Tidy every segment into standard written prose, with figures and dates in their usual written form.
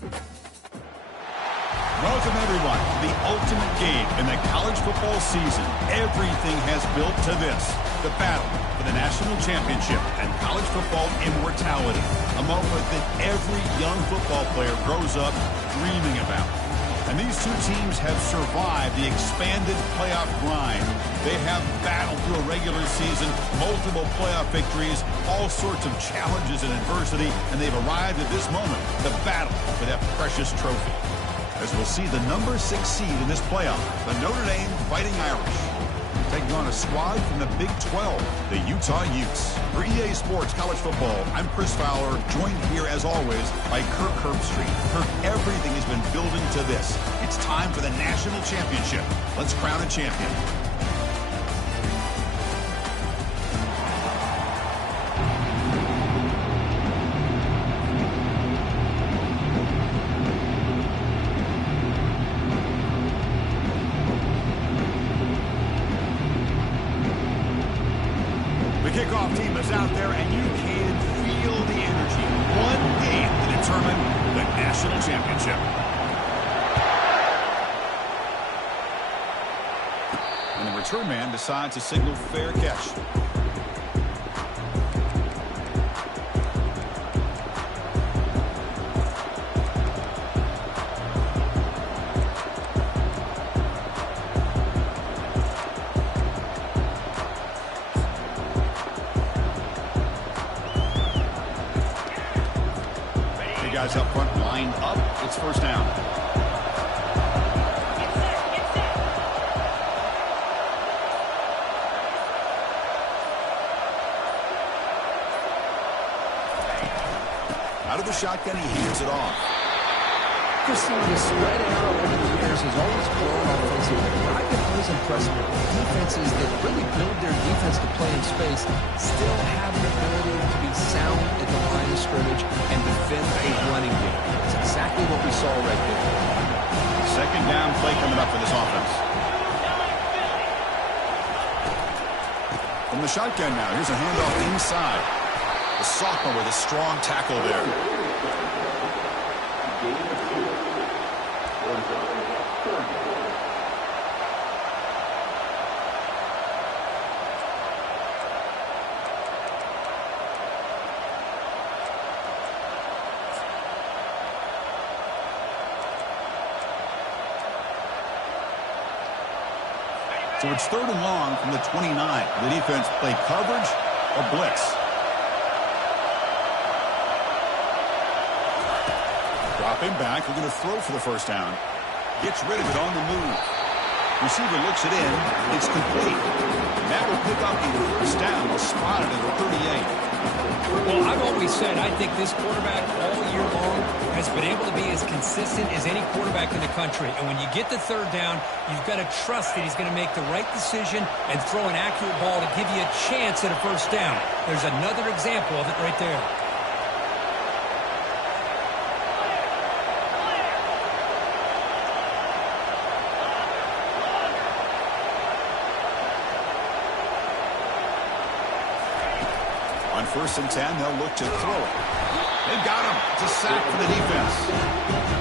Welcome, everyone, to the ultimate game in the college football season. Everything has built to this, the battle for the national championship and college football immortality, a moment that every young football player grows up dreaming about. And these two teams have survived the expanded playoff grind. They have battled through a regular season, multiple playoff victories, all sorts of challenges and adversity, and they've arrived at this moment, the battle for that precious trophy. As we'll see the number 6 seed in this playoff, the Notre Dame Fighting Irish, taking on a squad from the Big 12, the Utah Utes. For EA Sports College Football, I'm Chris Fowler, joined here as always by Kirk Herbstreit. Kirk, everything has been building to this. It's time for the national championship. Let's crown a champion. Kickoff team is out there, and you can feel the energy. One game to determine the national championship. And the return man decides to signal fair catch. Guys up front lined up. It's first down. Out of the shotgun, he hands it off. Seeing this spread out over the years has always grown offensively. I've been always impressed with defenses that really build their defense to play in space, still have an ability to be sound at the line of scrimmage and defend a running game. That's exactly what we saw right there. Second down play coming up for this offense. From the shotgun now, here's a handoff inside. The sophomore with a strong tackle there. So it's third and long from the 29. The defense play coverage or blitz. Dropping back, we're going to throw for the first down. Gets rid of it on the move. Receiver looks it in. It's complete. That will pick up a first down. Spotted at the 38. Well, I've always said I think this quarterback all year long has been able to be as consistent as any quarterback in the country. And when you get the third down, you've got to trust that he's going to make the right decision and throw an accurate ball to give you a chance at a first down. There's another example of it right there. On 1st and 10, they'll look to throw it. They've got him. It's a sack for the defense.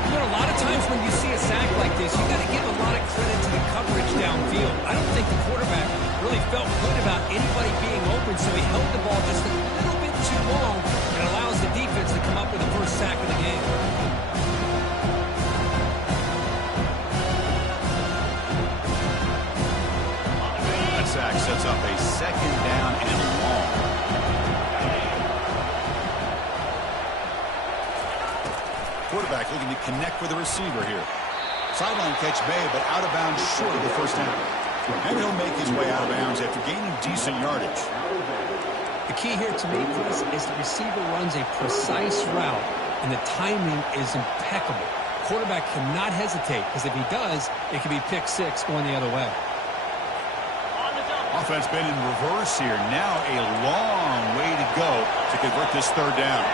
You know, a lot of times when you see a sack like this, you got to give a lot of credit to the coverage downfield. I don't think the quarterback really felt good about anybody being open, so he held the ball just a little bit too long and allows the defense to come up with the first sack of the game. That sack sets up a second down and long. Quarterback looking to connect with the receiver here. Sideline catch made, but out of bounds short of the first down. And he'll make his way out of bounds after gaining decent yardage. The key here to me, Chris, is the receiver runs a precise route, and the timing is impeccable. Quarterback cannot hesitate, because if he does, it could be pick six going the other way. Offense been in reverse here. Now a long way to go to convert this third down.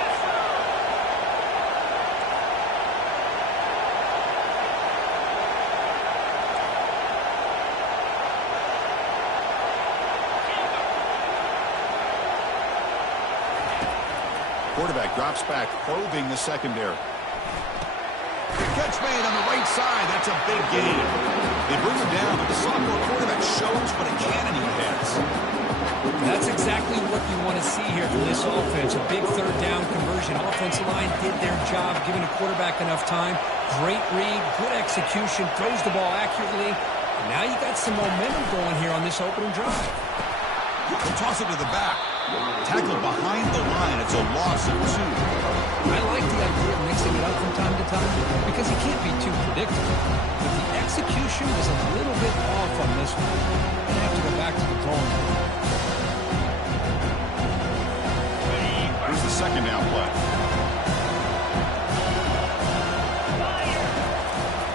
Quarterback drops back, probing the secondary. Good catch made on the right side. That's a big gain. They bring him down, but the sophomore quarterback shows what a cannon he has. That's exactly what you want to see here from this offense. A big third down conversion. Offensive line did their job, giving the quarterback enough time. Great read, good execution, throws the ball accurately. And now you got some momentum going here on this opening drive. He'll toss it to the back. Tackled behind the line. It's a loss of 2. I like the idea of mixing it up from time to time because he can't be too predictable. But the execution was a little bit off on this one. Going to have to go back to the drawing board. Here's the second down play.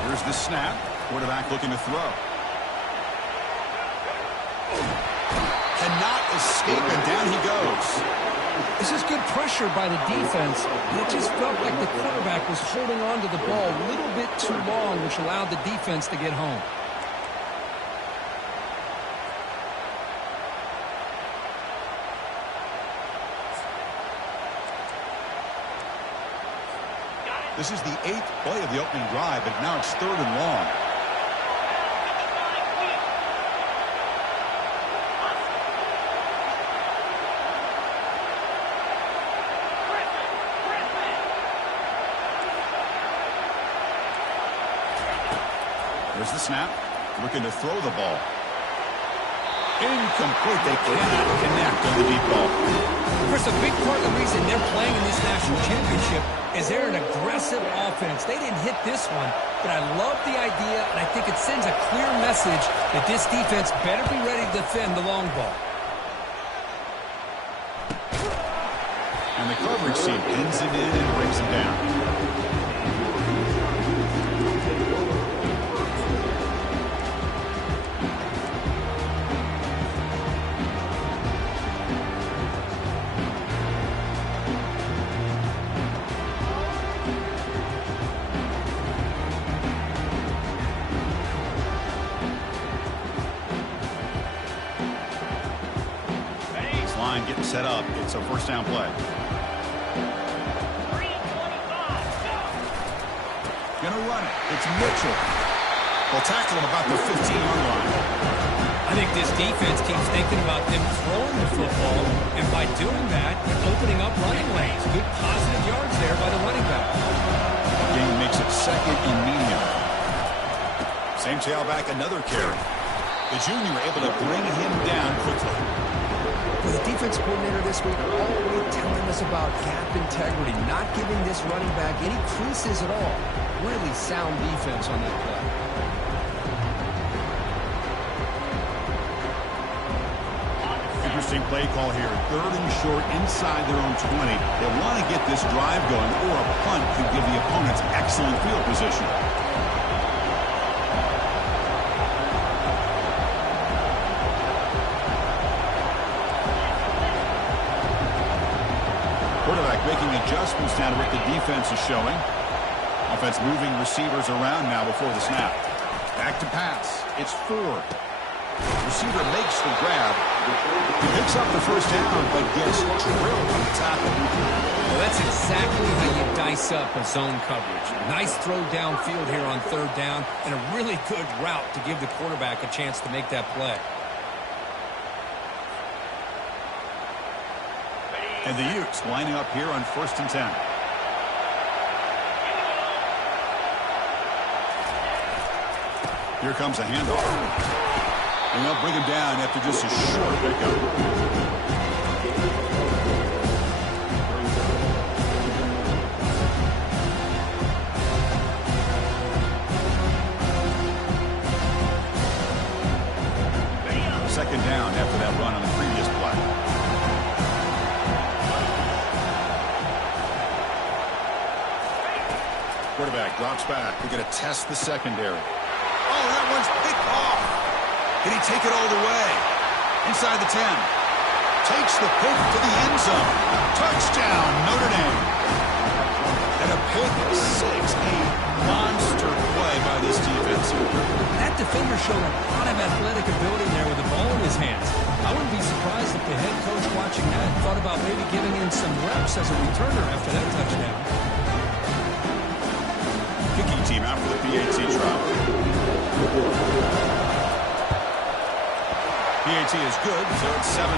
Here's the snap. Quarterback looking to throw. Cannot escape, and down he goes. This is good pressure by the defense. It just felt like the quarterback was holding on to the ball a little bit too long, which allowed the defense to get home. This is the 8th play of the opening drive, but now it's 3rd and long. There's the snap. Looking to throw the ball. Incomplete. They cannot connect on the deep ball. Chris, a big part of the reason they're playing in this national championship is they're an aggressive offense. They didn't hit this one, but I love the idea, and I think it sends a clear message that this defense better be ready to defend the long ball. And the coverage team pins it in and brings him down. Getting set up. It's a first down play. Gonna run it. It's Mitchell. They'll tackle him about the 15-yard line. I think this defense keeps thinking about them throwing the football, and by doing that, they're opening up running lanes. Good positive yards there by the running back. Game makes it 2nd and medium. Same tailback, another carry. The junior able to bring him down quickly. The defense coordinator this week always telling us about gap integrity, not giving this running back any creases at all. Really sound defense on that play. Interesting play call here. 3rd and short inside their own 20. They want to get this drive going, or a punt could give the opponents excellent field position. Quarterback making adjustments down to what the defense is showing. Offense moving receivers around now before the snap. Back to pass. It's 4. Receiver makes the grab. He picks up the first down, but gets drilled on the tackle. Well, that's exactly how you dice up a zone coverage. Nice throw downfield here on 3rd down, and a really good route to give the quarterback a chance to make that play. And the Utes lining up here on 1st and 10. Here comes a handoff. And they'll bring him down after just a short pickup. Second down after that run on the previous play. Quarterback drops back. They're going to test the secondary. Oh, that one's picked off. Did he take it all the way? Inside the 10. Takes the pick to the end zone. Touchdown, Notre Dame. And a pick 6. A monster play by this defense. That defender showed a lot of athletic ability there with the ball in his hands. I wouldn't be surprised if the head coach watching that thought about maybe giving him some reps as a returner after that touchdown. Kick now for the PAT trial. PAT is good, so it's 7-0.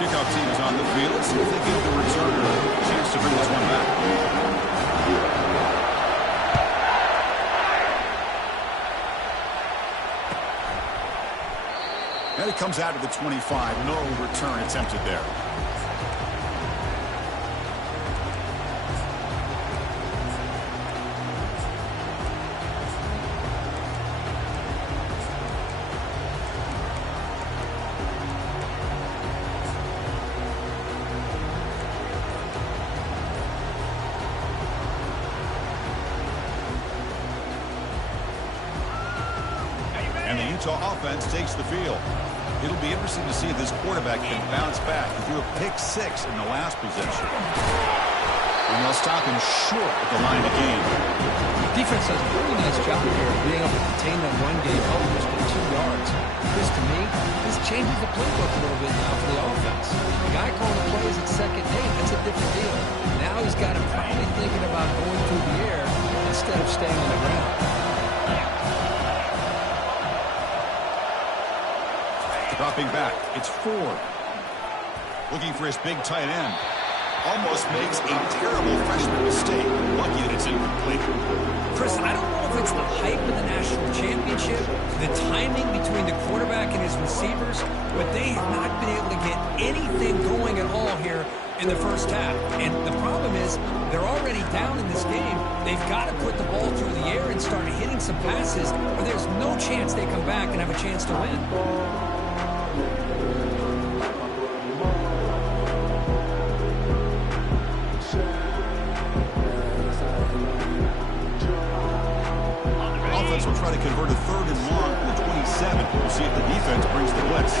Kickoff team is on the field. Let's see if they give the returner a chance to bring this one back. And it comes out of the 25. No return attempted there. And the Utah offense takes the field. It'll be interesting to see if this quarterback can bounce back. He threw a pick-6 in the last possession. And they'll stop him short at the line of game. Defense does a really nice job here of being able to contain that run game almost for 2 yards. Chris, to me, this changes the playbook a little bit now for the offense. The guy calling the plays at 2nd and 8, that's a different deal. Now he's got him probably thinking about going through the air instead of staying on the ground. Dropping back, it's Ford. Looking for his big tight end. Almost makes a terrible freshman mistake. Lucky that it's incomplete. Chris, I don't know if it's the hype of the national championship, the timing between the quarterback and his receivers, but they have not been able to get anything going at all here in the first half. And the problem is they're already down in this game. They've got to put the ball through the air and start hitting some passes, or there's no chance they come back and have a chance to win. Offense will try to convert a 3rd and long from the 27. We'll see if the defense brings the blitz.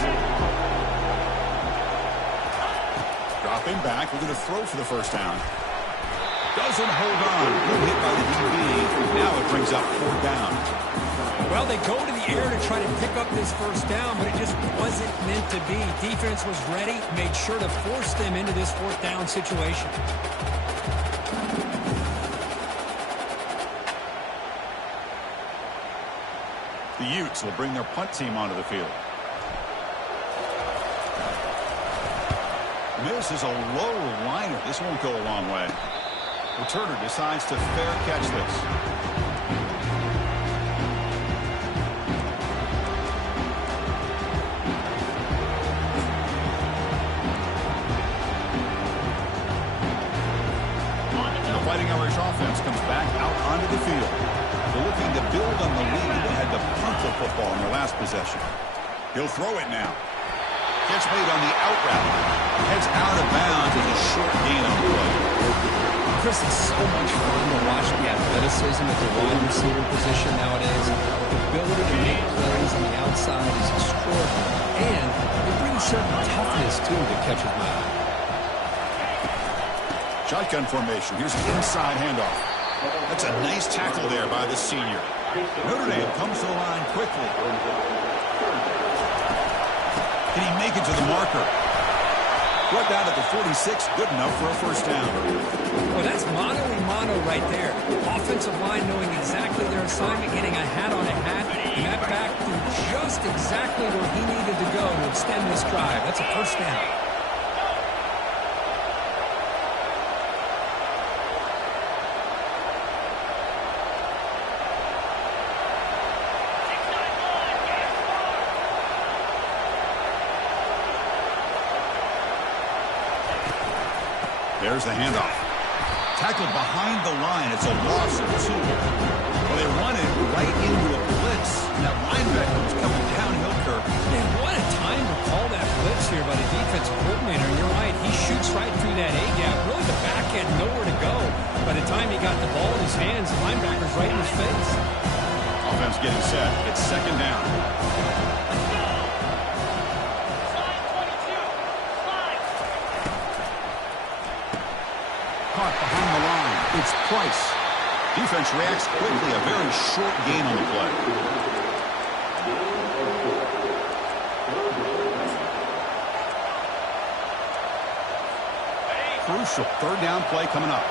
Dropping back. We're going to throw for the first down. Doesn't hold on. Good hit by the DB. Now it brings up 4th down. Well, they go to the air to try to pick up this first down, but it just wasn't meant to be. Defense was ready, made sure to force them into this 4th down situation. The Utes will bring their punt team onto the field. This is a low liner. This won't go a long way. Returner decides to fair catch this. The Fighting Irish offense comes back out onto the field. They're looking to build on the lead. They had to punt the football in their last possession. He'll throw it now. Catch made on the out route. Heads out of bounds as a short gain on the play. Chris, it's so much fun to watch the athleticism at the wide receiver position nowadays. The ability to make plays on the outside is extraordinary. And it brings certain toughness, too, that catches my eye. Shotgun formation. Here's an inside handoff. That's a nice tackle there by the senior. Notre Dame comes to the line quickly. Can he make it to the marker? Brought down at the 46, good enough for a first down. Well, that's mano-a-mano right there. Offensive line knowing exactly their assignment, getting a hat on a hat, and that back through just exactly where he needed to go to extend this drive. That's a first down. There's the handoff. Tackled behind the line. It's a loss of 2. Well, they run it right into a blitz. And that linebacker was coming downhill, Kirk. Man, what a time to call that blitz here by the defensive coordinator. You're right. He shoots right through that A-gap. Really, the back had nowhere to go. By the time he got the ball in his hands, the linebacker's right in his face. Offense getting set. It's 2nd down. Caught behind the line. It's Price. Defense reacts quickly. A very short gain on the play. Crucial 3rd down play coming up.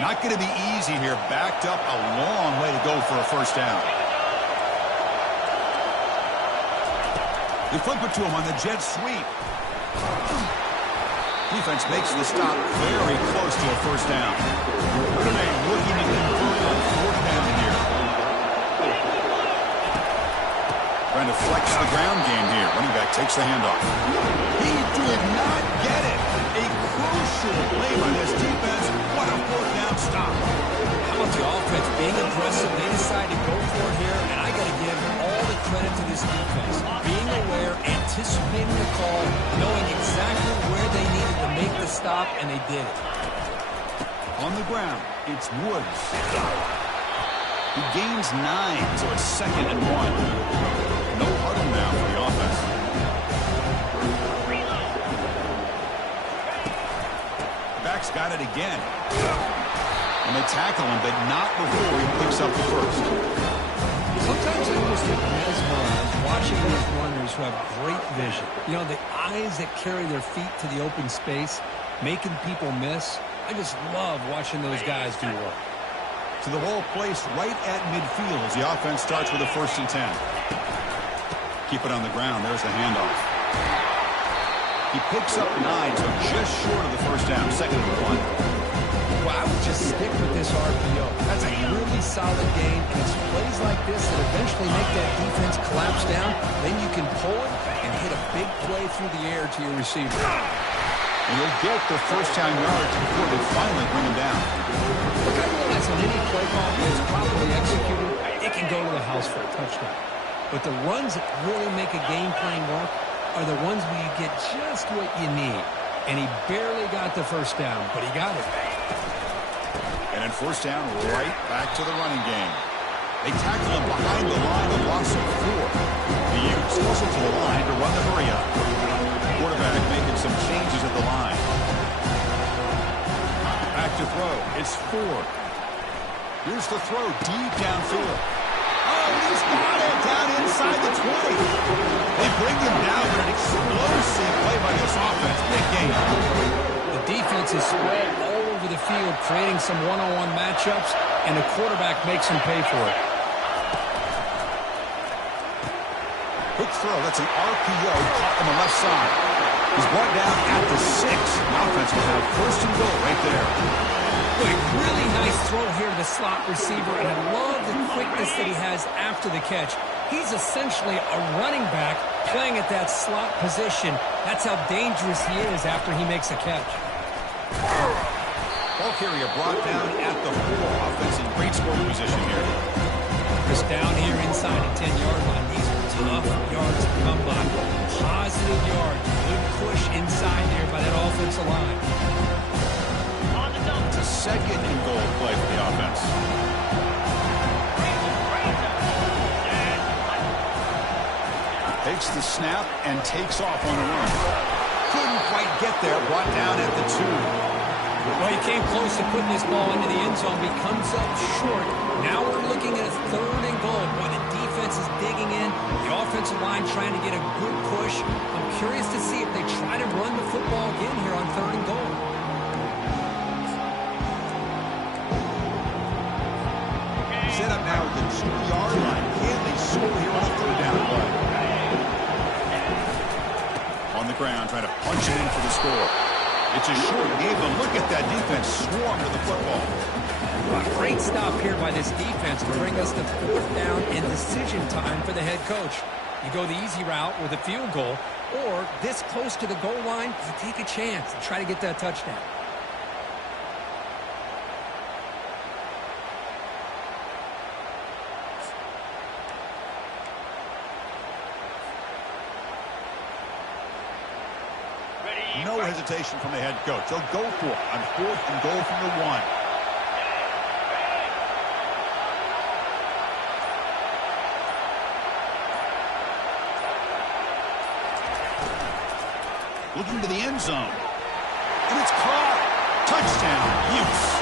Not going to be easy here. Backed up a long way to go for a first down. They flip it to him on the jet sweep. Defense makes the stop very close to a first down. They're looking to convert on fourth down here. Trying to flex the ground game here. Running back takes the handoff. He did not get it. A crucial play by this defense. What a fourth down stop. How about the offense being aggressive? They decide to go for it here, and I got to give all the credit to this defense. Being aware, anticipating the call, knowing exactly where they needed to make the stop, and they did it. On the ground, it's Woods. He gains 9, so it's 2nd and 1. No huddle now for the offense. Back's got it again. And they tackle him, but not before he picks up the first. Sometimes I almost get mesmerized watching these runners who have great vision. You know, the eyes that carry their feet to the open space, making people miss. I just love watching those guys do work. So the ball placed right at midfield as the offense starts with a 1st and 10. Keep it on the ground. There's the handoff. He picks up 9, so just short of the first down. 2nd and 1. Well, I would just stick with this RPO. That's a really solid game, and it's plays like this that eventually make that defense collapse down. Then you can pull it and hit a big play through the air to your receiver. And you'll get the first down yards before they finally bring him down. Look, I realize on any play call that's properly executed, it can go to the house for a touchdown. But the runs that really make a game plan work are the ones where you get just what you need. And he barely got the first down, but he got it. And then first down, right back to the running game. They tackle him behind the line, a loss of 4. The Utes hustle to the line to run the hurry-up. Quarterback making some changes at the line. Back to throw. It's Ford. Here's the throw deep downfield. Oh, he's got it down inside the 20. They bring him down with an explosive play by this offense. Big game. The defense is spread all over the field, creating some one-on-one matchups, and the quarterback makes him pay for it. Quick throw. That's an RPO caught on the left side. He's brought down at the 6. The offense will have 1st and goal right there. A really nice throw here to the slot receiver, and I love the quickness that he has after the catch. He's essentially a running back playing at that slot position. That's how dangerous he is after he makes a catch. Ball carrier brought down at the 4. Offense in great scoring position here. Just down here inside the 10-yard line. These are tough yards to come by. Positive yards. Good push inside there by that offensive line. It's a 2nd and goal play for the offense. Takes the snap and takes off on the run. Couldn't quite get there. Brought down at the 2. Well, he came close to putting this ball into the end zone. He comes up short. Now we're looking at a 3rd and goal. Boy, the defense is digging in. The offensive line trying to get a good push. I'm curious to see if they try to run the football again here on 3rd and goal. Set up now at the 2-yard line. Can they score here on a 3rd down play? On the ground, trying to punch it in for the score. It's a short game, but look at that defense swarm to the football. A great stop here by this defense to bring us to 4th down and decision time for the head coach. You go the easy route with a field goal, or this close to the goal line, you take a chance and try to get that touchdown. No hesitation from the head coach. They'll go for it on 4th and goal from the 1. Looking to the end zone. And it's caught. Touchdown, Utes.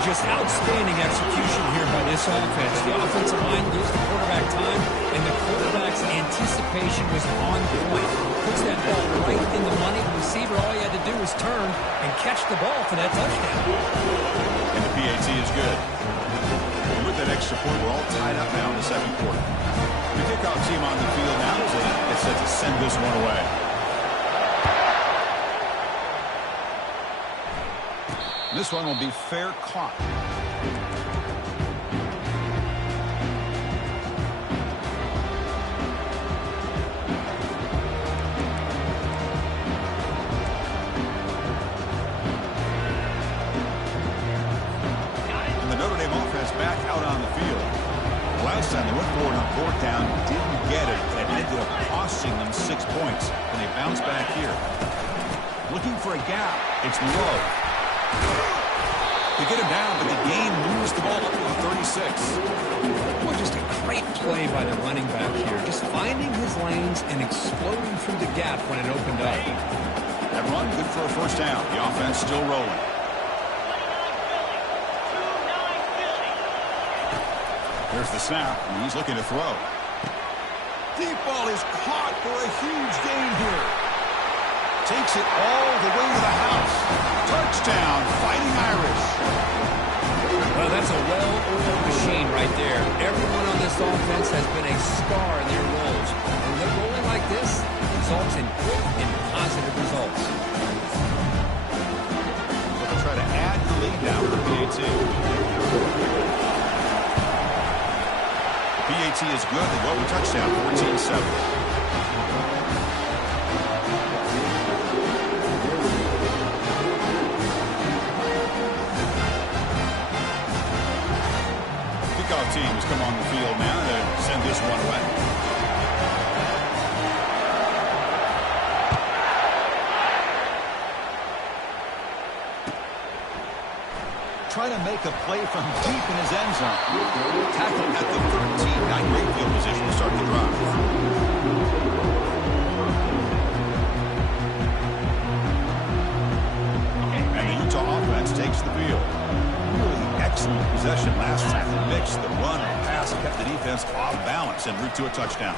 Just outstanding execution here by this offense. The offensive line gives the quarterback time, and the quarterback's anticipation was on point. Puts that ball right in the money. The receiver, all he had to do was turn and catch the ball for that touchdown. And the PAT is good. And with that extra point, we're all tied up now in the second quarter. The kickoff team on the field now as they get set to send this one away. This one will be fair caught. And the Notre Dame offense back out on the field. Last time they went forward on fourth down, didn't get it, and it ended up costing them 6 points. And they bounce back here. Looking for a gap. It's low. They get him down, but the game moves the ball up to the 36. Well, just a great play by the running back here. Just finding his lanes and exploding through the gap when it opened up. That run, good for a first down. The offense still rolling. There's the snap, and he's looking to throw. Deep ball is caught for a huge gain here. Takes it all the way to the house. Touchdown, Fighting Irish. Well, that's a well-oiled machine right there. Everyone on this offense has been a star in their roles. When they're rolling like this, it results in quick and positive results. So they'll try to add the lead now with the PAT. The PAT is good. They go with a touchdown, 14-7. Teams come on the field now to send this one away. Try to make a play from deep in his end zone. Tackle at the 13. Not great field position to start the drive. And the Utah offense takes the field. Excellent possession last time. The mix, the run, and pass kept the defense off balance en route to a touchdown.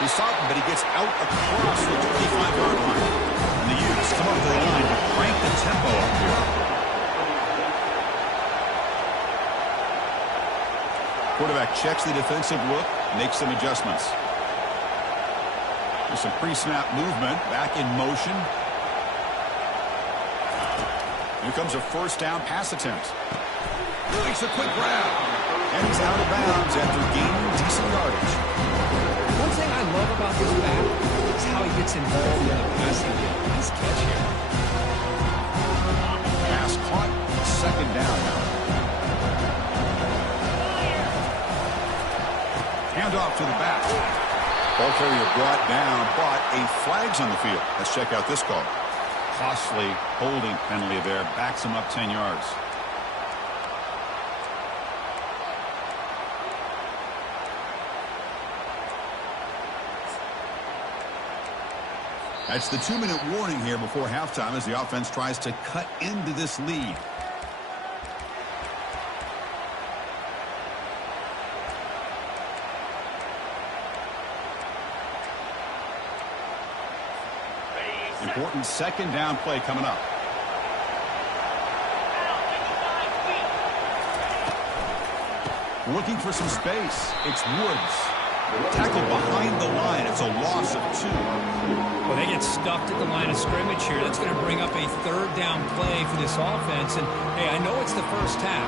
He's stopped, but he gets out across the 25-yard line. And the Utes come over the line to crank the tempo up here. Quarterback checks the defensive look, makes some adjustments. There's some pre-snap movement, back in motion. Here comes a first down pass attempt. Makes a quick grab. And he's out of bounds after gaining decent yardage. One thing I love about this back is how he gets involved in the passing game. Nice catch here. Pass caught. Second down now. Hand off to the back. Ball carrier brought down, but a flag's on the field. Let's check out this call. Costly holding penalty there. Backs him up 10 yards. That's the 2-minute warning here before halftime as the offense tries to cut into this lead. Important second down play coming up. Looking for some space. It's Woods. Tackled behind the line. It's a loss of 2. Well, they get stuffed at the line of scrimmage here. That's going to bring up a third down play for this offense. And, hey, I know it's the first half,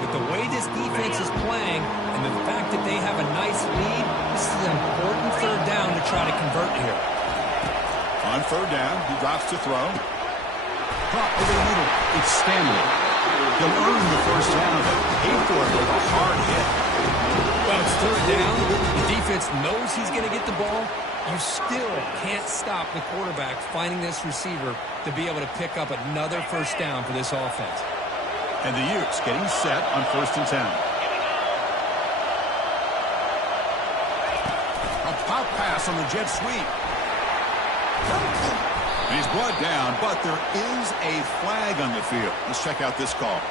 but the way this defense is playing and the fact that they have a nice lead, this is an important third down to try to convert here. On third down, he drops to throw. Drop over the middle. It's Stanley. He'll earn the first down, but pay for it with a hard hit. Well, it's third down. The defense knows he's going to get the ball. You still can't stop the quarterback finding this receiver to be able to pick up another first down for this offense. And the Utes getting set on 1st and 10. A pop pass on the jet sweep. And he's brought down, but there is a flag on the field. Let's check out this call.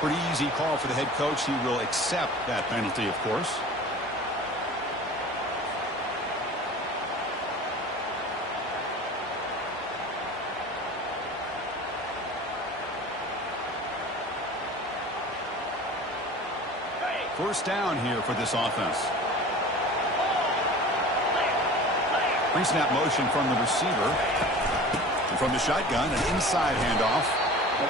Pretty easy call for the head coach. He will accept that penalty, of course. First down here for this offense. Pre-snap motion from the receiver. And from the shotgun, an inside handoff.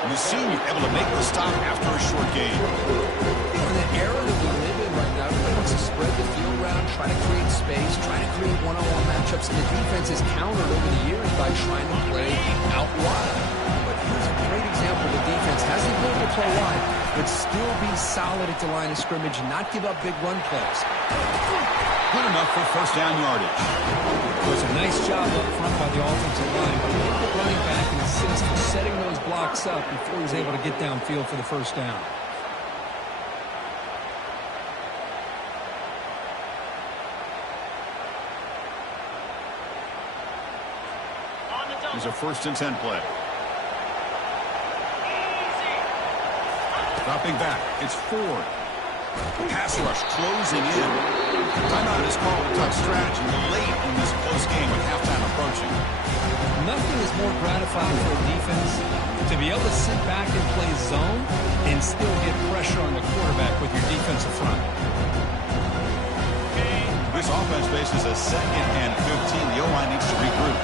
And the senior able to make the stop after a short gain. In the era that we live in right now, everybody wants to spread the field around, try to create space, try to create one-on-one matchups, and the defense has countered over the years by trying to play out wide. But here's a great example. The defense has the ability to play wide, but still be solid at the line of scrimmage, not give up big run plays. Good enough for first down yardage. It was a nice job up front by the offensive line, but gave the running back an assist for setting those blocks up before he was able to get downfield for the first down. Here's a 1st and 10 play. Dropping back. It's Ford. Pass rush closing in. Timeout is called a tough strategy late in this close game with halftime approaching. Nothing is more gratifying for a defense to be able to sit back and play zone and still get pressure on the quarterback with your defensive front. This offense faces a 2nd and 15. The O-line needs to regroup.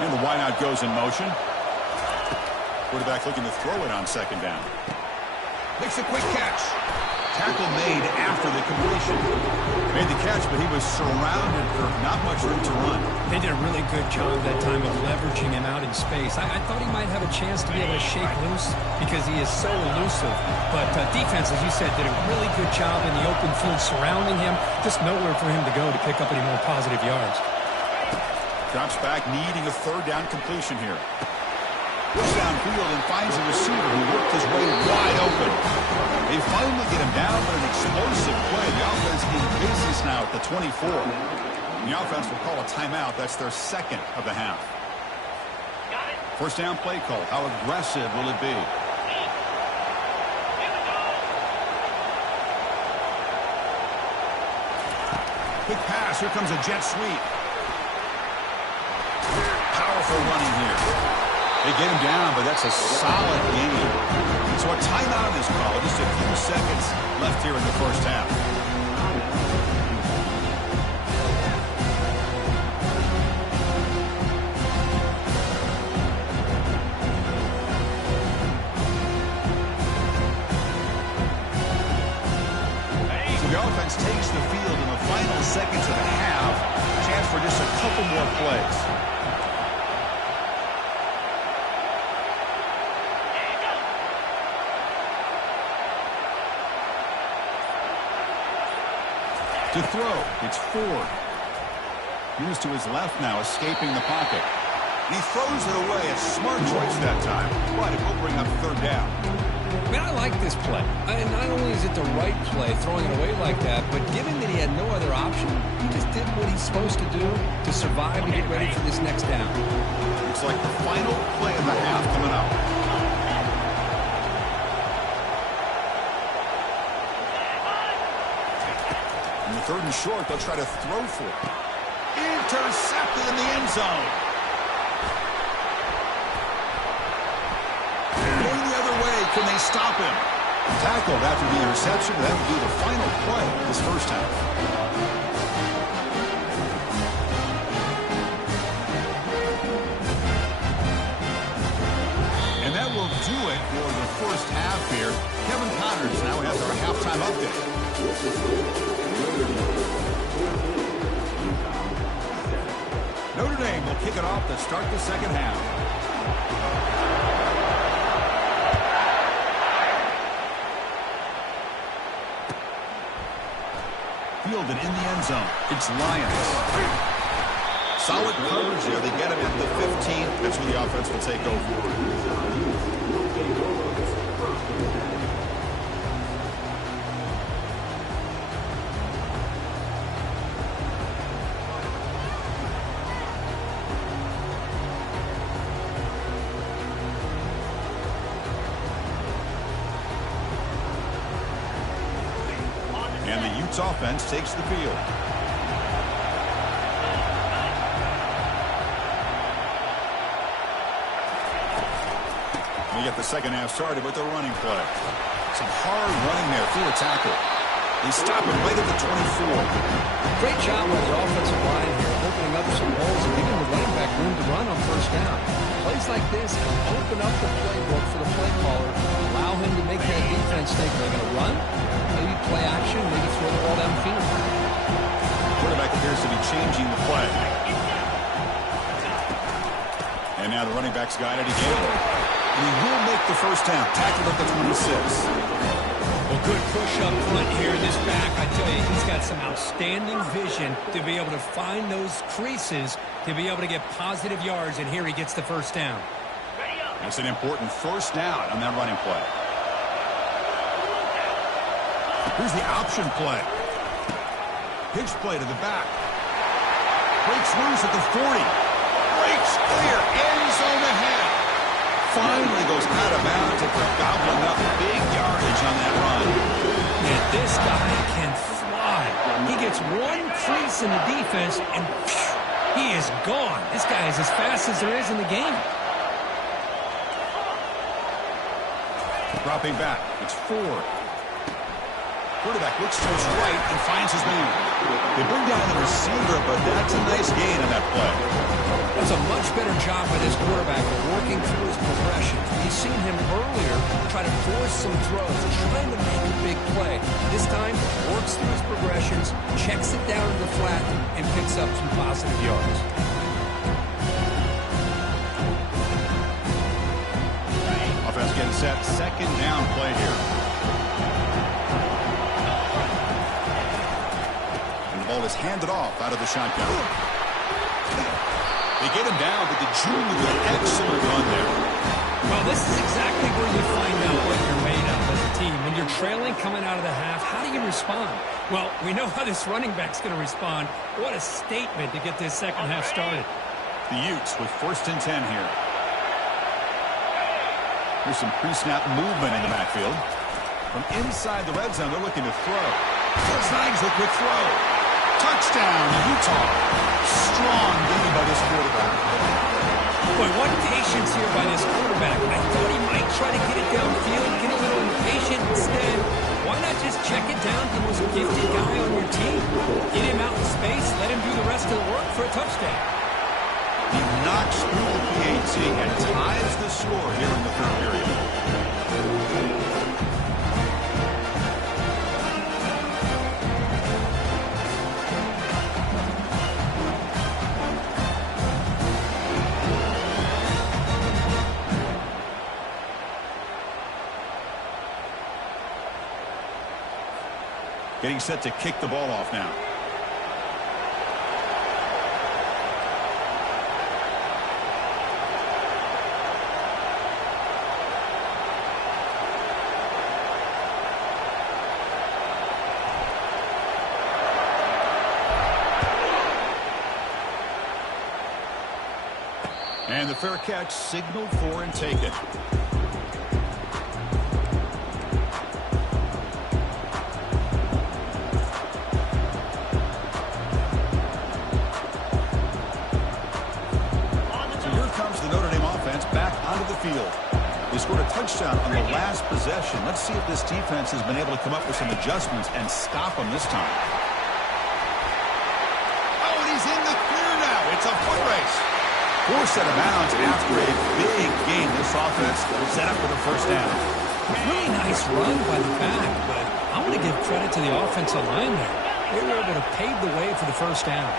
And the wideout goes in motion. Quarterback looking to throw it on 2nd down. Makes a quick catch. Tackle made after the completion. Made the catch, but he was surrounded for not much room to run. They did a really good job that time of leveraging him out in space. I thought he might have a chance to be able to shake loose because he is so elusive. But defense, as you said, did a really good job in the open field surrounding him. Just nowhere for him to go to pick up any more positive yards. Drops back, needing a 3rd down completion here. Push downfield and finds a receiver who worked his way wide open. They finally get him down, but an explosive play. The offense in business now at the 24. The offense will call a timeout. That's their 2nd of the half. First down play call. How aggressive will it be? Quick pass. Here comes a jet sweep. Powerful running here. They get him down, but that's a solid game. So a timeout is called. Just a few seconds left here in the first half. So the offense takes the field in the final seconds of the half. Chance for just a couple more plays. To throw, it's Ford. Here's to his left now, escaping the pocket. And he throws it away. A smart choice that time, but it will bring up 3rd down. Man, I like this play. And not only is it the right play, throwing it away like that, but given that he had no other option, he just did what he's supposed to do to survive and get ready for this next down. Looks like the final play of the half coming up. In the 3rd and short, they'll try to throw for it. Intercepted in the end zone. Going the other way, can they stop him? Tackled after the interception. That would be the final play of this first half. And that will do it for the first half here. Kevin Connors now has our halftime update. Notre Dame will kick it off to start the second half. Fielded in the end zone. It's Lions. Solid coverage there. They get him at the 15. That's where the offense will take over. And the Utes offense takes the field. We get the second half started with a running play. Some hard running there through a tackle. They stop him right at the 24. Great job by the offensive line here, opening up some holes and giving the running back room to run on first down. Plays like this can open up the playbook for the play caller, allow him to make that defense think they're going to run, maybe play action, maybe throw the ball downfield. Quarterback appears to be changing the play. And now the running back's guided again. And he will make the first down, tackled at the 26. Well, good push up front here in this back. I tell you, he's got some outstanding vision to be able to find those creases, to be able to get positive yards, and here he gets the first down. That's an important first down on that running play. Here's the option play. Pitch play to the back. Breaks loose at the 40. Breaks clear. End zone ahead. Finally goes out of bounds after gobbling up big yardage on that run. And this guy can fly. He gets one crease in the defense, and he is gone. This guy is as fast as there is in the game. Dropping back. It's 4. Quarterback looks to his right and finds his man. They bring down the receiver, but that's a nice gain on that play. That's a much better job by this quarterback of working through his progression. He's seen him earlier try to force some throws, trying to make a big play. This time, works through his progressions, checks it down to the flat, and picks up some positive yards. Offense getting set. Second down play here. And the ball is handed off out of the shotgun. They get him down, but the junior with an excellent run there. Well, this is exactly where you find out what you're made of as a team. When you're trailing coming out of the half, how do you respond? Well, we know how this running back's going to respond. What a statement to get this second half started. The Utes with 1st and 10 here. Here's some pre-snap movement in the backfield. From inside the red zone, they're looking to throw. Snags the quick throw. Touchdown, Utah. Strong game by this quarterback. Boy, what patience here by this quarterback. I thought he might try to get it downfield, get a little impatient. Instead, why not just check it down to the most gifted guy on your team? Get him out in space, let him do the rest of the work for a touchdown. He knocks through the PAT and ties the score here in the third period. Getting set to kick the ball off now. And the fair catch signaled for and taken. Field. They scored a touchdown on the last possession. Let's see if this defense has been able to come up with some adjustments and stop them this time. Oh, and he's in the clear now. It's a foot race. Forced out of bounds after a big game. This offense set up for the first down. Really nice run by the back, but I'm going to give credit to the offensive line there. They were able to pave the way for the first down.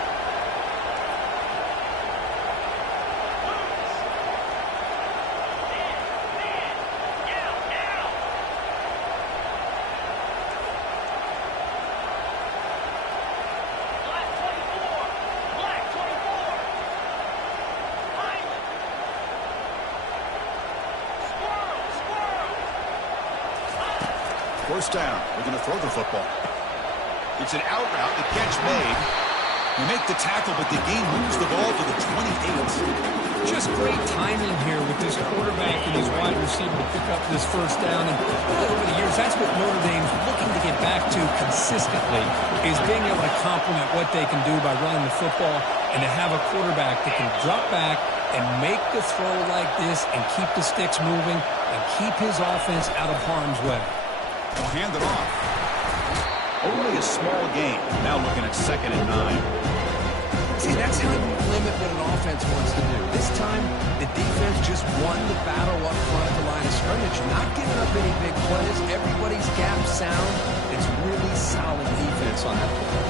First down. We're going to throw the football. It's an out route. The catch made. They make the tackle, but the game moves the ball to the 28. Just great timing here with this quarterback and his wide receiver to pick up this first down. And over the years, that's what Notre Dame's looking to get back to consistently, is being able to complement what they can do by running the football and to have a quarterback that can drop back and make the throw like this and keep the sticks moving and keep his offense out of harm's way. They'll hand it off. Only a small gain. Now looking at 2nd and 9. See, that's how you limit what an offense wants to do. This time, the defense just won the battle up front at the line of scrimmage, not giving up any big plays. Everybody's gap sound. It's really solid defense on that play.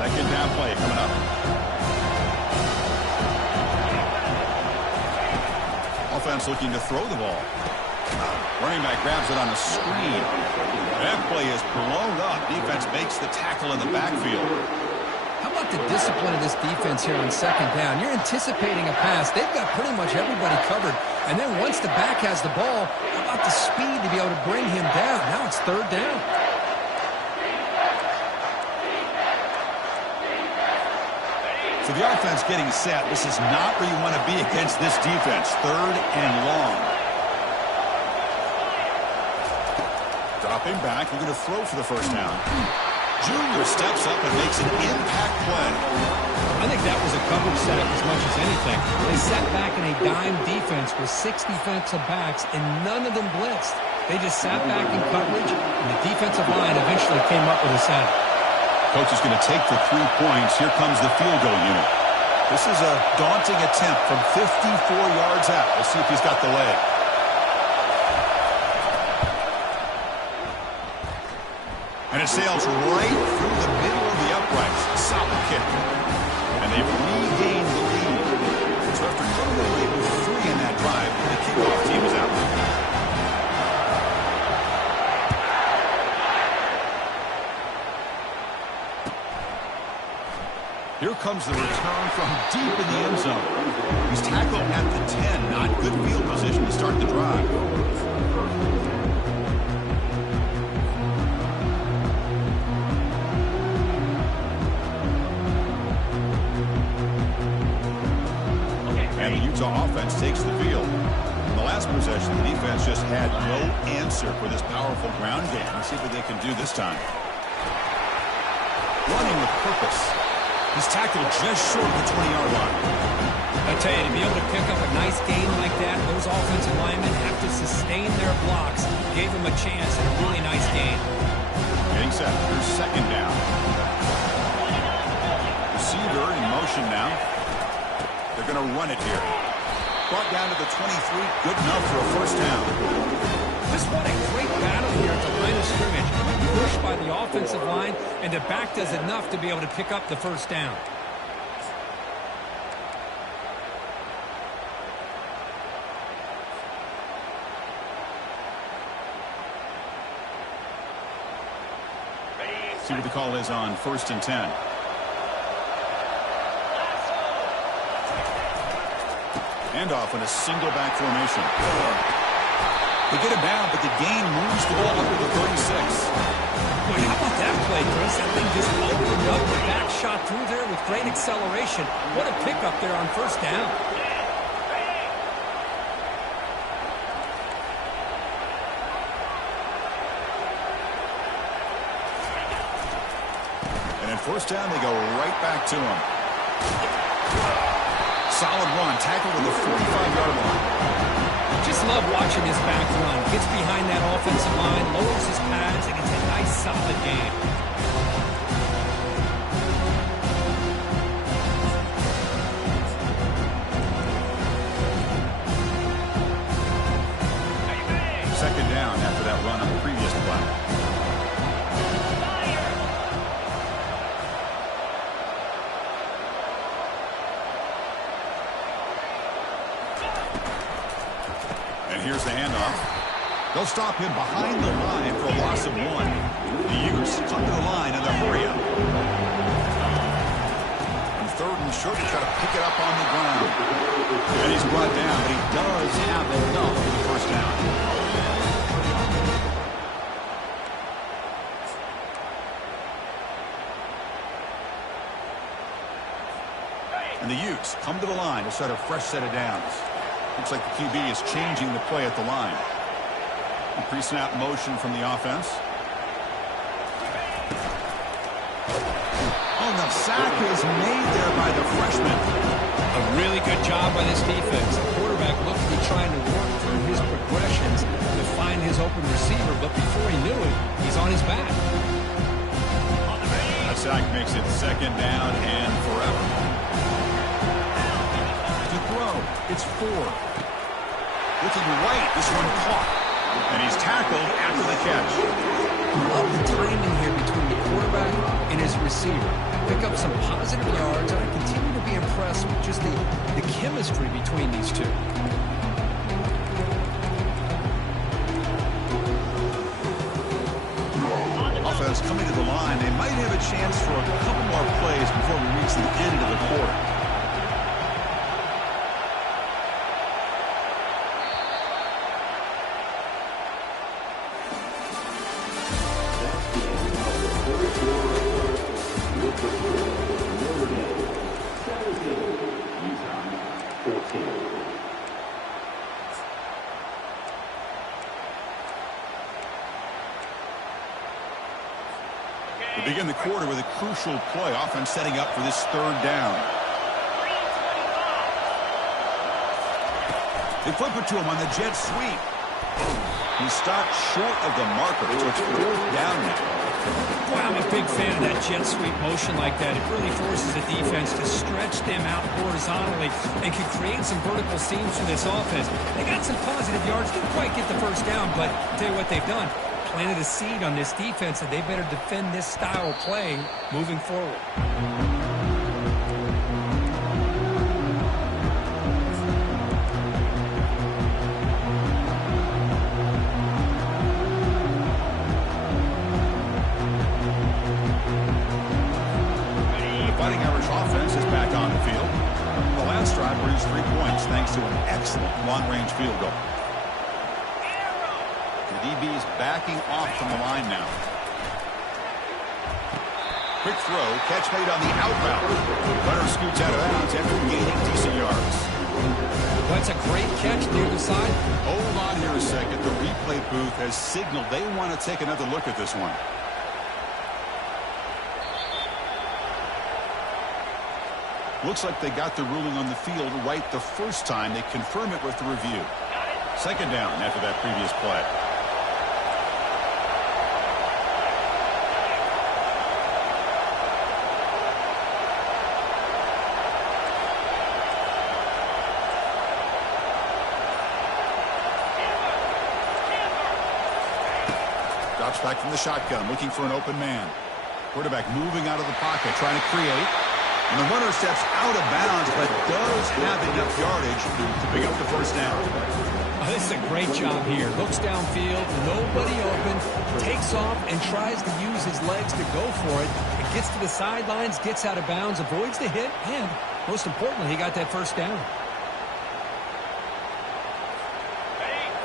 2nd down play coming up. Offense looking to throw the ball. Running back grabs it on a screen. That play is blown up. Defense makes the tackle in the backfield. How about the discipline of this defense here on 2nd down? You're anticipating a pass. They've got pretty much everybody covered. And then once the back has the ball, how about the speed to be able to bring him down? Now it's 3rd down. So the offense getting set. This is not where you want to be against this defense. 3rd and long. Dropping back, looking to throw for the first down. Junior steps up and makes an impact play. I think that was a coverage sack as much as anything. They sat back in a dime defense with 6 defensive backs, and none of them blitzed. They just sat back in coverage, and the defensive line eventually came up with a sack. Coach is going to take the 3 points. Here comes the field goal unit. This is a daunting attempt from 54 yards out. We'll see if he's got the leg. And it sails right through the middle of the uprights. Solid kick. And they regain the lead. So after coming away with 3 in that drive, the kickoff team is out. Here comes the return from deep in the end zone. He's tackled at the 10. Not good field position to start the drive. And the Utah offense takes the field. In the last possession, the defense just had no answer for this powerful ground game. Let's see what they can do this time. Running with purpose. He's tackled just short of the 20-yard line. I tell you, to be able to pick up a nice gain like that, those offensive linemen have to sustain their blocks. Gave him a chance and a really nice gain. Getting set. Here's 2nd down. Receiver in motion now. They're going to run it here. Brought down to the 23. Good enough for a first down. Just what a great battle here at the line of scrimmage. Pushed by the offensive line, and the back does enough to be able to pick up the first down. See what the call is on 1st and 10. Handoff in a single back formation. They get him down, but the gain moves the ball up to the 36. Boy, how about that play, Chris? That thing just opened up. The back shot through there with great acceleration. What a pickup there on first down. And at first down, they go right back to him. Solid run, tackled to the 45-yard line. Just love watching this back run. Gets behind that offensive line, lowers his pads, and it's a nice, solid game. Second down after that run on the previous play. And here's the handoff. They'll stop him behind the line for a loss of 1. The Utes under the line in the hurry up. And 3rd and short, he's got to pick it up on the ground. And he's brought down, but he does have enough for the first down. And the Utes come to the line to start a fresh set of downs. Looks like the QB is changing the play at the line. Pre-snap motion from the offense. Oh, the sack is made there by the freshman. A really good job by this defense. The quarterback looked to be trying to work through his progressions to find his open receiver, but before he knew it, he's on his back. That sack makes it second down and forever. To throw, it's Ford. Looking right, this one caught. And he's tackled after the catch. Love the timing here between the quarterback and his receiver. Pick up some positive yards, and I continue to be impressed with just the chemistry between these two. Offense coming to the line. They might have a chance for a couple more plays before we reach the end of the quarter. We begin the quarter with a crucial play. Offense setting up for this third down. They flip it to him on the jet sweep. He stopped short of the marker, so it's fourth down now. Boy, I'm a big fan of that jet sweep motion like that. It really forces the defense to stretch them out horizontally and can create some vertical seams for this offense. They got some positive yards. Didn't quite get the first down, but I'll tell you what they've done. Planted a seed on this defense, and they better defend this style of play moving forward. The Fighting Irish offense is back on the field. The last drive produced 3 points thanks to an excellent long-range field goal. DB is backing off from the line now. Quick throw, catch made on the outbound. Runner scoots out of bounds after gaining decent yards. That's a great catch near the side. Hold on here a second. The replay booth has signaled they want to take another look at this one. Looks like they got the ruling on the field right the first time. They confirm it with the review. Second down after that previous play. Drops back from the shotgun, looking for an open man. Quarterback moving out of the pocket, trying to create. And the runner steps out of bounds, but does have enough yardage to pick up the first down. Oh, this is a great job here. Looks downfield, nobody open, takes off and tries to use his legs to go for it. It gets to the sidelines, gets out of bounds, avoids the hit, and most importantly, he got that first down.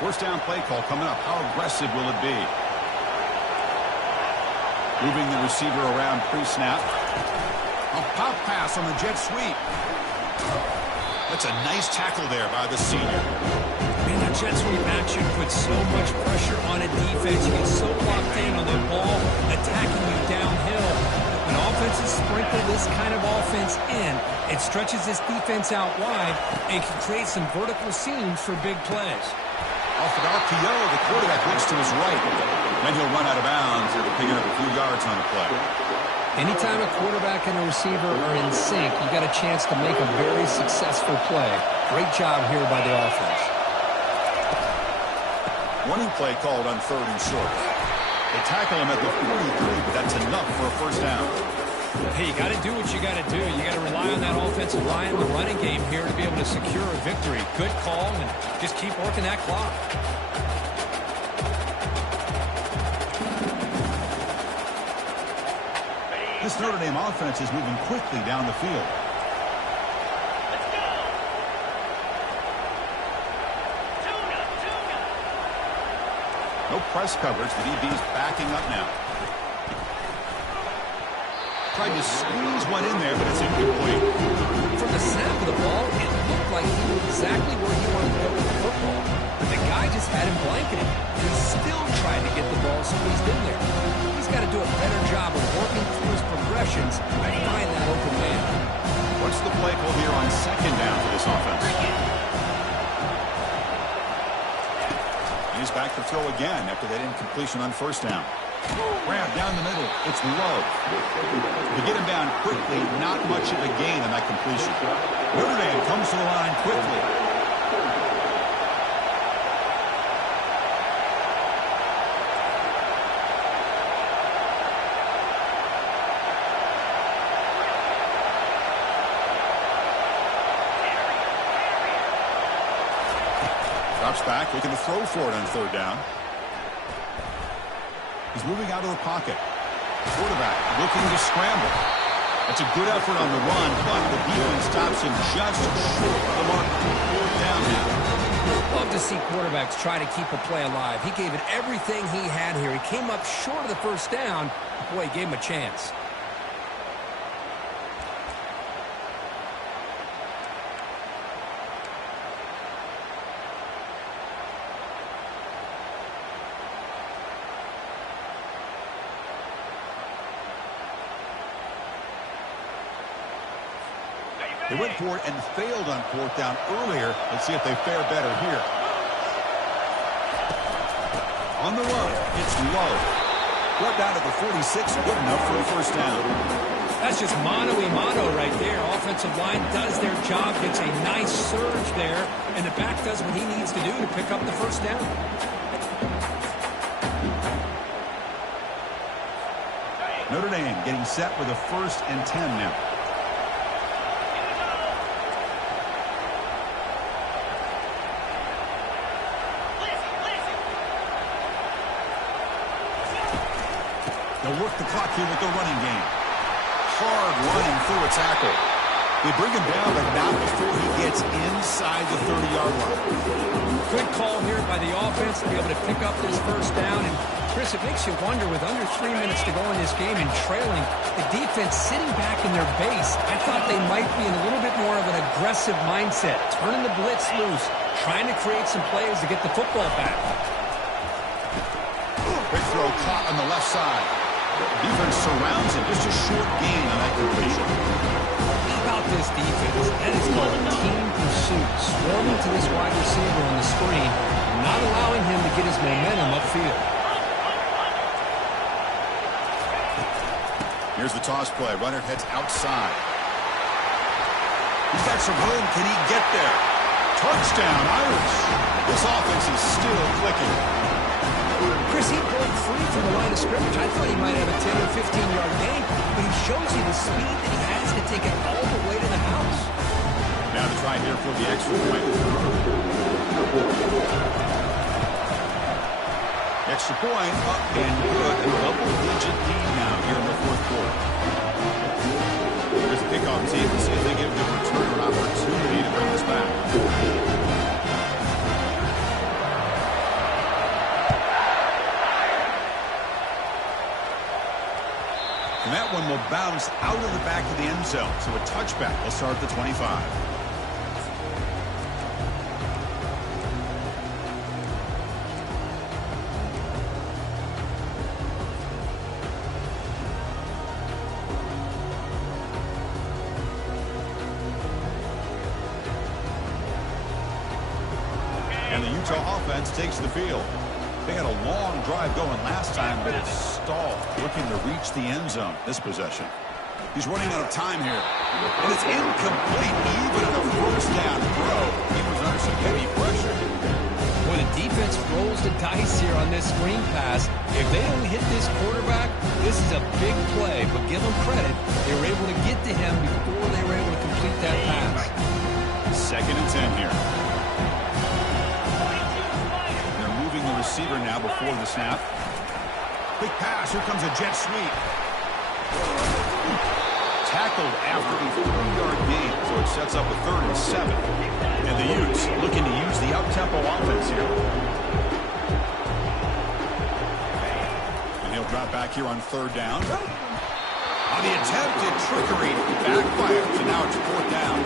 First down play call coming up. How aggressive will it be? Moving the receiver around pre-snap. A pop pass on the jet sweep. That's a nice tackle there by the senior. Man, that jet sweep action puts so much pressure on a defense. You get so locked in on the ball attacking you downhill. When offenses sprinkle this kind of offense in, it stretches this defense out wide and can create some vertical seams for big plays. Off an RPO, the quarterback looks to his right. Then he'll run out of bounds, picking up a few yards on the play. Anytime a quarterback and a receiver are in sync, you got a chance to make a very successful play. Great job here by the offense. Running play called on third and short. They tackle him at the 43, but that's enough for a first down. Hey, you got to do what you got to do. You got to rely on that offensive line, the running game here to be able to secure a victory. Good call, and just keep working that clock. This Notre Dame offense is moving quickly down the field. No press coverage. The DB's backing up now. Tried to squeeze one in there, but it's incomplete. From the snap of the ball, it looked like he knew exactly where he wanted to go with the football. But the guy just had him blanketed. He still tried to get the ball squeezed in there. He's got to do a better job of working through his progressions and find that open man. What's the play call here on second down for this offense? He's back to throw again after that incompletion on first down. Grab down the middle. It's low. To get him down quickly, not much of a gain on that completion. Notre Dame comes to the line quickly. Drops back, looking to throw for it on third down. He's moving out of the pocket. Quarterback looking to scramble. That's a good effort on the run, but the defense stops him just short of the mark. Fourth down now. Love to see quarterbacks try to keep a play alive. He gave it everything he had here. He came up short of the first down. Boy, he gave him a chance. They went for it and failed on fourth down earlier. Let's see if they fare better here. On the run, it's low. Brought down to the 46, good enough for a first down. That's just mano-a-mano right there. Offensive line does their job, gets a nice surge there, and the back does what he needs to do to pick up the first down. Notre Dame getting set with a 1st and 10 now. They'll work the clock here with the running game. Hard running through a tackle. They bring him down, but not before he gets inside the 30-yard line. Good call here by the offense to be able to pick up this first down. And, Chris, it makes you wonder, with under 3 minutes to go in this game and trailing, the defense sitting back in their base. I thought they might be in a little bit more of an aggressive mindset, turning the blitz loose, trying to create some plays to get the football back. Big throw caught on the left side. Defense surrounds him. Just a short gain on that completion. How about this defense? That is called team pursuit. Swarming to this wide receiver on the screen, not allowing him to get his momentum upfield. Here's the toss play. Runner heads outside. He's got some room. Can he get there? Touchdown, Irish. This offense is still clicking. Chris, he broke free from the line of scrimmage. I thought he might have a 10 or 15-yard gain, but he shows you the speed that he has to take it all the way to the house. Now to try here for the extra point. Extra point up and good. A double-digit lead now here in the fourth quarter. Here's the kickoff team to see if they give the returner an opportunity to bring this back. And that one will bounce out of the back of the end zone. So a touchback will start at the 25. And the Utah offense takes the field. They had a long drive going last time, but it's stalled, looking to reach the end zone this possession. He's running out of time here. And it's incomplete, even on a first down throw. He was under some heavy pressure. When the defense rolls the dice here on this screen pass, if they don't hit this quarterback, this is a big play. But give them credit, they were able to get to him before they were able to complete that pass. 2nd and 10 here. The receiver now before the snap. Big pass. Here comes a jet sweep. Tackled after a 3-yard gain, so it sets up a 3rd and 7. And the Utes looking to use the up-tempo offense here. And he'll drop back here on 3rd down. The attempted trickery backfired, so now it's 4th down.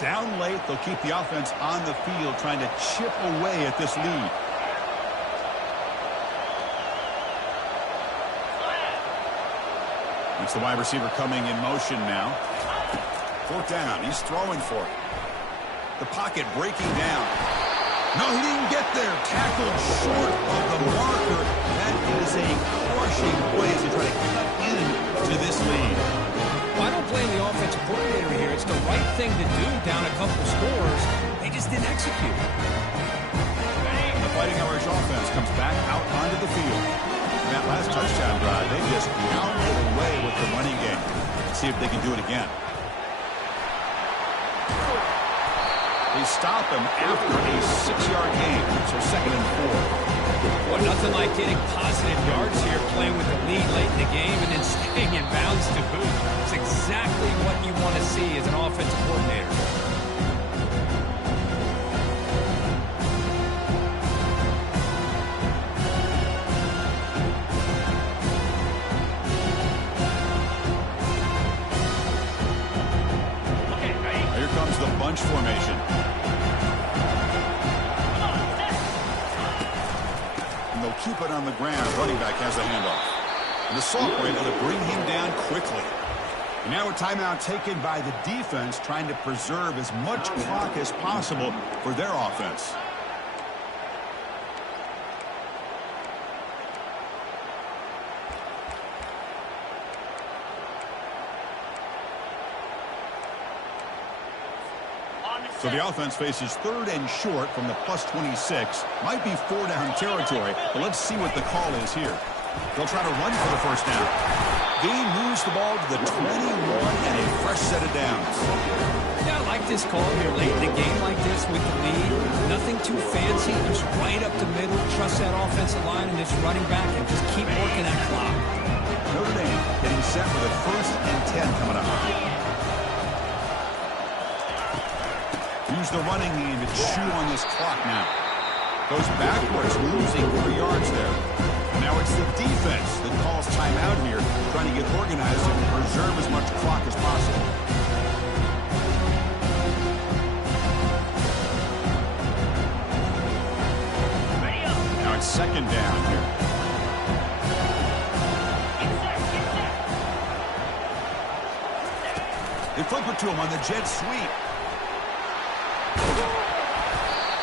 Down late, they'll keep the offense on the field, trying to chip away at this lead. It's the wide receiver coming in motion now. 4th down. He's throwing for it. The pocket breaking down. No, he didn't get there. Tackled short of the marker. That is a crushing play as they try to cut into this lead. Well, I don't blame the offensive coordinator here. It's the right thing to do down a couple scores. They just didn't execute. The Fighting Irish offense comes back out onto the field. In that last touchdown drive, they just pounded away with the running game. Let's see if they can do it again. They stop him after a 6-yard gain, so 2nd and 4. Well, nothing like getting positive yards here, playing with the lead late in the game and then staying in bounds to boot. It's exactly what you want to see as an offensive coordinator. Here comes the bunch formation. And they'll keep it on the ground. Running back has the handoff. And the Assault were able to bring him down quickly. And now a timeout taken by the defense, trying to preserve as much clock as possible for their offense. So the offense faces 3rd and short from the +26. Might be 4-down territory, but let's see what the call is here. They'll try to run for the 1st down. Gain moves the ball to the 21 and a fresh set of downs. Yeah, I like this call here late in the game like this with the lead. Nothing too fancy, just right up the middle. Trust that offensive line and this running back and just keep working that clock. Notre Dame getting set for the 1st and 10 coming up. Use the running game to chew on this clock now. Goes backwards, losing 3 yards there. Now it's the defense that calls timeout here, trying to get organized and preserve as much clock as possible. Now it's 2nd down here. They flip it to him on the jet sweep.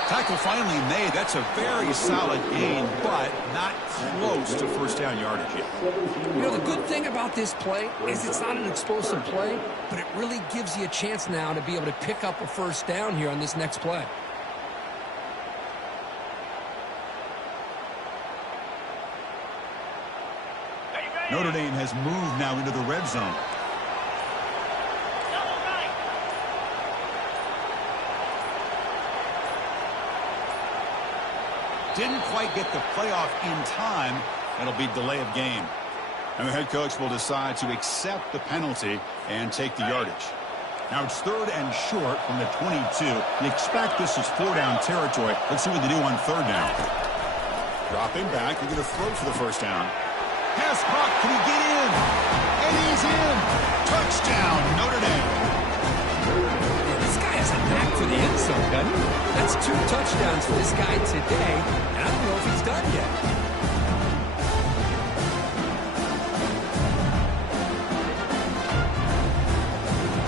Tackle finally made. That's a very solid gain, but not close to 1st down yardage yet. You know, the good thing about this play is it's not an explosive play, but it really gives you a chance now to be able to pick up a 1st down here on this next play. Notre Dame has moved now into the red zone. Didn't quite get the playoff in time. It'll be delay of game. And the head coach will decide to accept the penalty and take the yardage. Now it's 3rd and short from the 22. You expect this is 4-down territory. Let's see what they do on 3rd down. Dropping back. They're going to throw for the 1st down. Pass caught. Can he get in? And he's in. Touchdown, Notre Dame. This guy has a knack for the end zone, doesn't he? That's 2 touchdowns for this guy today, and I don't know if he's done yet.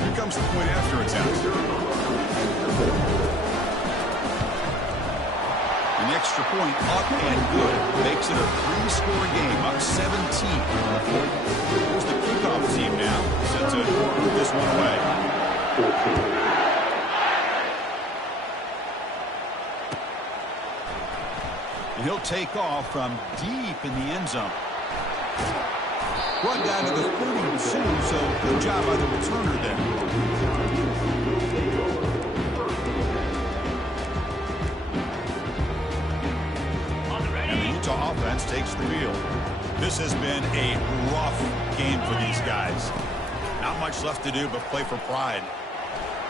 Here comes the point after attempt. An extra point up and good. Makes it a 3-score game, up 17 on the 4th. Here's the kickoff team now, set to move this one away. And he'll take off from deep in the end zone. Brought down to the 32, so good job by the returner there. And the Utah offense takes the field. This has been a rough game for these guys. Not much left to do but play for pride.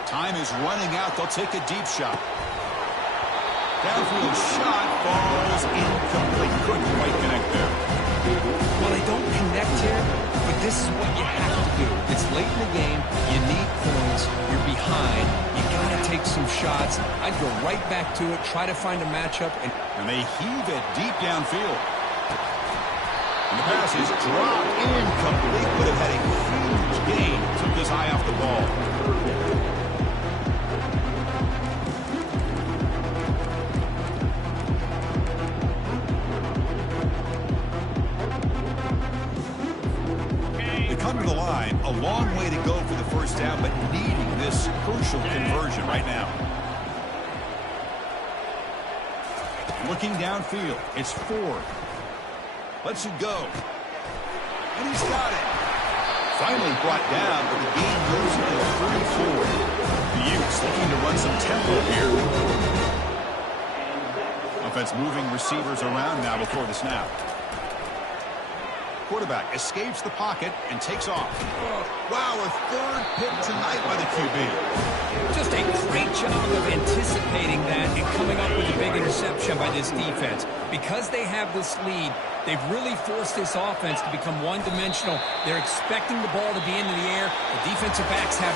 Time is running out. They'll take a deep shot. Downfield shot falls incomplete. Couldn't quite connect there. Well, they don't connect here, but this is what you have to do. It's late in the game. You need points. You're behind. You got to take some shots. I'd go right back to it, try to find a matchup. And they heave it deep downfield. And the pass is dropped incomplete. Would have had a huge gain. Took his eye off the ball. Come to the line, a long way to go for the first down, but needing this crucial conversion right now. Looking downfield, it's Ford. Lets it go. And he's got it. Finally brought down, but the game goes into a 34. The Utes looking to run some tempo here. Offense moving receivers around now before the snap. Quarterback escapes the pocket and takes off. Wow, a third pick tonight by the QB. Just a great job of anticipating that and coming up with a big interception by this defense. Because they have this lead, they've really forced this offense to become one-dimensional. They're expecting the ball to be into the air. The defensive backs have